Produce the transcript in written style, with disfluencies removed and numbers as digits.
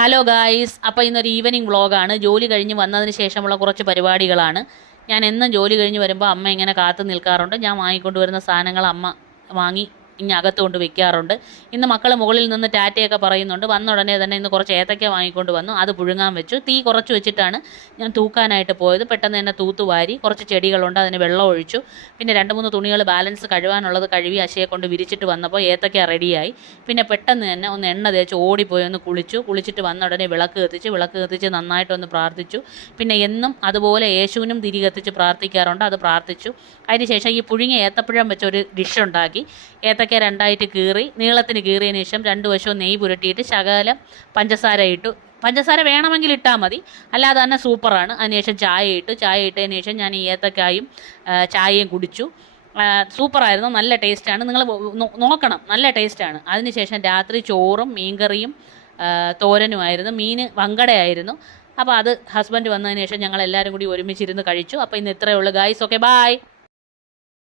Hello guys, അപ്പോൾ ഇന്നൊരു evening വ്ളോഗാണ്. ജോലി കഴിഞ്ഞ് വന്നതിന് ശേഷമുള്ള കുറച്ച് പരിപാടികളാണ്. ഞാൻ എന്നും ജോലി കഴിഞ്ഞ് വരുമ്പോൾ അമ്മ ഇങ്ങനെ കാത്തു നിൽക്കാറുണ്ട്. ഞാൻ വാങ്ങിക്കൊണ്ട് വരുന്ന സാധനങ്ങൾ അമ്മ വാങ്ങി ഇനി അകത്ത് കൊണ്ട് വെക്കാറുണ്ട്. ഇന്ന് മക്കൾ മുകളിൽ നിന്ന് ടാറ്റയൊക്കെ പറയുന്നുണ്ട്. വന്ന ഉടനെ തന്നെ ഇന്ന് കുറച്ച് ഏത്തയ്ക്ക വാങ്ങിക്കൊണ്ട് വന്നു. അത് പുഴുങ്ങാൻ വെച്ചു. തീ കുറച്ച് വെച്ചിട്ടാണ് ഞാൻ തൂക്കാനായിട്ട് പോയത്. പെട്ടെന്ന് തന്നെ തൂത്തുവാരി. കുറച്ച് ചെടികളുണ്ട്, അതിന് വെള്ളം ഒഴിച്ചു. പിന്നെ 2-3 തുണികൾ ബാലൻസ് കഴുകാനുള്ളത് കഴുകി അശയെ കൊണ്ട് വിരിച്ചിട്ട് വന്നപ്പോൾ ഏത്തയ്ക്ക റെഡിയായി. പിന്നെ പെട്ടെന്ന് തന്നെ ഒന്ന് എണ്ണ തേച്ച് ഓടിപ്പോയി ഒന്ന് കുളിച്ചിട്ട് വന്ന ഉടനെ വിളക്ക് കത്തിച്ച് നന്നായിട്ടൊന്ന് പ്രാർത്ഥിച്ചു. പിന്നെ എന്നും അതുപോലെ യേശുവിനും തിരി കത്തിച്ച് പ്രാർത്ഥിക്കാറുണ്ട്. അത് പ്രാർത്ഥിച്ചു. അതിനുശേഷം ഈ പുഴുങ്ങിയ ഏത്തപ്പഴം വെച്ചൊരു ഡിഷ് ഉണ്ടാക്കി. ഏത്തയ്ക്ക രണ്ടായിട്ട് കീറി, നീളത്തിന് കീറിയതിന് ശേഷം 2 വശവും നെയ്യ് പുരട്ടിയിട്ട് ശകലം പഞ്ചസാര ഇട്ടു. പഞ്ചസാര വേണമെങ്കിൽ ഇട്ടാൽ മതി, അല്ലാതെ തന്നെ സൂപ്പറാണ്. അതിനുശേഷം ചായ ഇട്ടതിന് ശേഷം ഞാൻ ഈ ഏത്തക്കായും ചായയും കുടിച്ചു. സൂപ്പറായിരുന്നു, നല്ല ടേസ്റ്റാണ്. നിങ്ങൾ നോക്കണം, നല്ല ടേസ്റ്റാണ്. അതിനുശേഷം രാത്രി ചോറും മീൻകറിയും തോരനുമായിരുന്നു. മീൻ വങ്കടയായിരുന്നു. അപ്പോൾ അത് ഹസ്ബൻഡ് വന്നതിന് ശേഷം ഞങ്ങൾ എല്ലാവരും കൂടി ഒരുമിച്ചിരുന്ന് കഴിച്ചു. അപ്പോൾ ഇന്ന് ഇത്രയേ ഉള്ളൂ ഗായ്സ്. Okay, by.